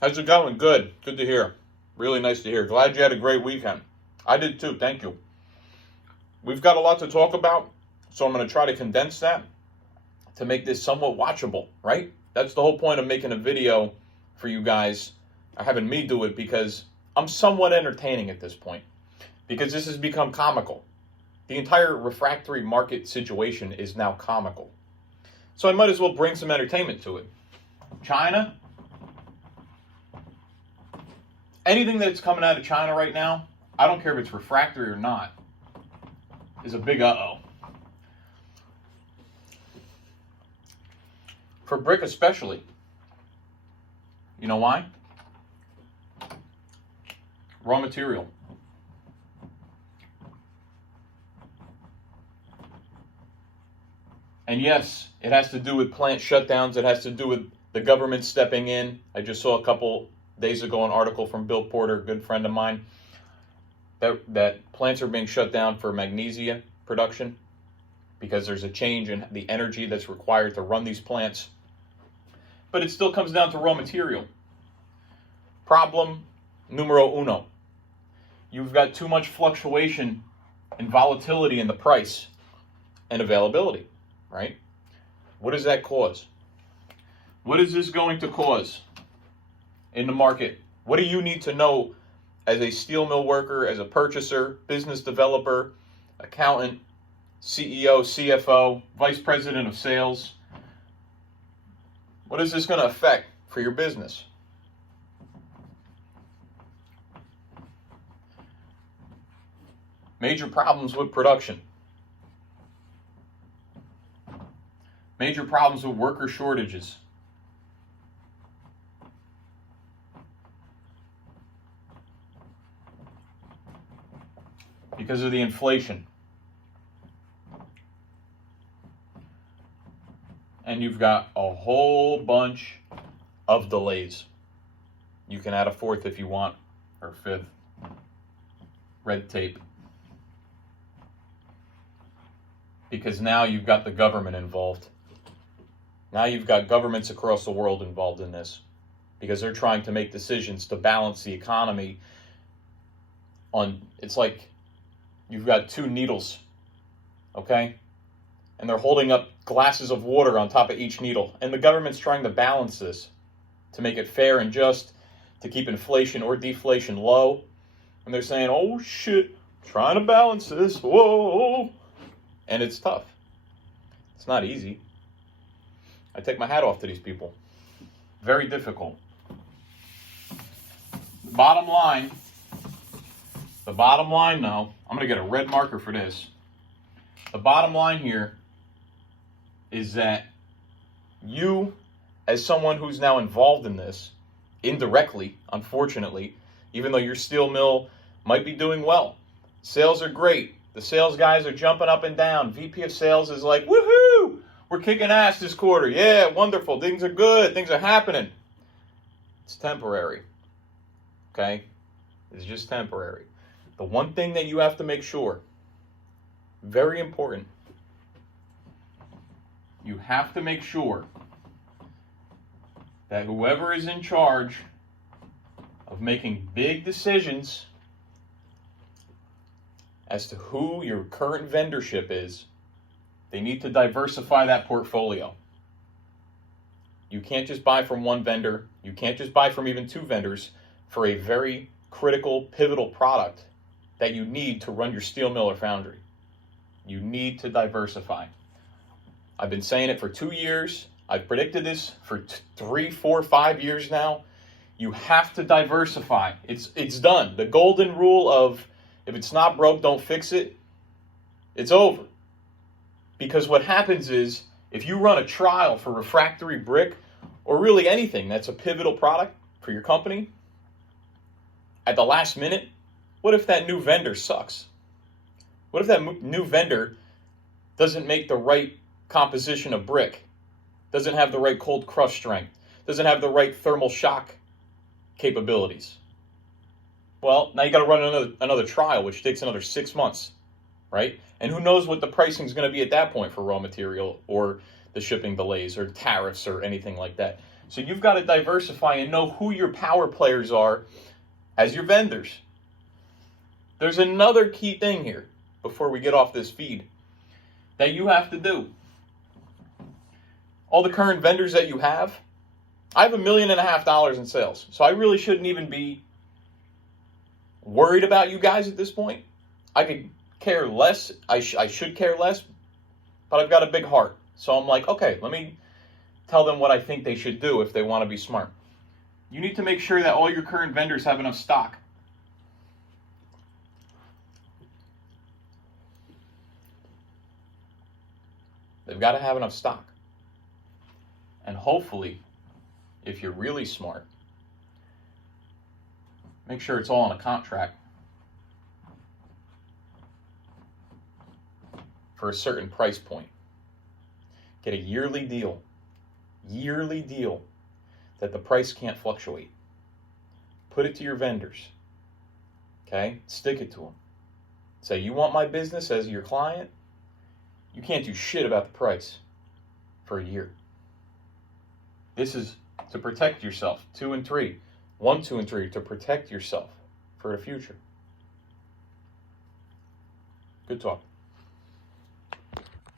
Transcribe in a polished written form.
How's it going? Good. Good to hear. Really nice to hear. Glad you had a great weekend. I did too. Thank you. We've got a lot to talk about, so I'm going to try to condense that to make this somewhat watchable, right? That's the whole point of making a video for you guys, or having me do it, because I'm somewhat entertaining at this point, because this has become comical. The entire refractory market situation is now comical. So I might as well bring some entertainment to it. China, anything that's coming out of China right now, I don't care if it's refractory or not, is a big uh-oh. For brick especially. You know why? Raw material. And yes, it has to do with plant shutdowns. It has to do with the government stepping in. I just saw a couple days ago an article from Bill Porter, a good friend of mine, that plants are being shut down for magnesia production because there's a change in the energy that's required to run these plants. But it still comes down to raw material. Problem numero uno. You've got too much fluctuation and volatility in the price and availability, right? What does that cause? What is this going to cause in the market? What do you need to know as a steel mill worker, as a purchaser, business developer, accountant, CEO, CFO, vice president of sales? What is this going to affect for your business? Major problems with production. Major problems with worker shortages. Because of the inflation. And you've got a whole bunch of delays. You can add a fourth if you want, or fifth. Red tape. Because now you've got the government involved. Now you've got governments across the world involved in this, because they're trying to make decisions to balance the economy on, it's like you've got two needles, okay? And they're holding up glasses of water on top of each needle. And the government's trying to balance this to make it fair and just, to keep inflation or deflation low. And they're saying, oh shit, trying to balance this, whoa. And it's tough. It's not easy. I take my hat off to these people. Very difficult. The bottom line though, I'm going to get a red marker for this. The bottom line here is that you, as someone who's now involved in this, indirectly, unfortunately, even though your steel mill might be doing well, sales are great, the sales guys are jumping up and down, VP of sales is like, woohoo, we're kicking ass this quarter, yeah, wonderful, things are good, things are happening. It's temporary, okay? It's just temporary. The one thing that you have to make sure, very important, you have to make sure that whoever is in charge of making big decisions as to who your current vendorship is, they need to diversify that portfolio. You can't just buy from one vendor. You can't just buy from even two vendors for a very critical, pivotal product that you need to run your steel mill or foundry. You need to diversify. I've been saying it for 2 years. I've predicted this for 3, 4, 5 years now. You have to diversify. It's done. The golden rule of if it's not broke, don't fix it. It's over. Because what happens is if you run a trial for refractory brick or really anything that's a pivotal product for your company, at the last minute, what if that new vendor sucks? What if that new vendor doesn't make the right composition of brick, doesn't have the right cold crush strength, doesn't have the right thermal shock capabilities? Well, now you got to run another trial, which takes another 6 months, right? And who knows what the pricing is going to be at that point for raw material or the shipping delays or tariffs or anything like that. So you've got to diversify and know who your power players are as your vendors. There's another key thing here before we get off this feed that you have to do. All the current vendors that you have, I have $1.5 million in sales. So I really shouldn't even be worried about you guys at this point. I could care less. I should care less, but I've got a big heart. So I'm like, okay, let me tell them what I think they should do if they want to be smart. You need to make sure that all your current vendors have enough stock. They've got to have enough stock. And hopefully, if you're really smart, make sure it's all on a contract for a certain price point. Get a yearly deal that the price can't fluctuate. Put it to your vendors, okay? Stick it to them. Say, you want my business as your client? You can't do shit about the price for a year. This is to protect yourself. 2 and 3. 1, 2, and 3 to protect yourself for the future. Good talk.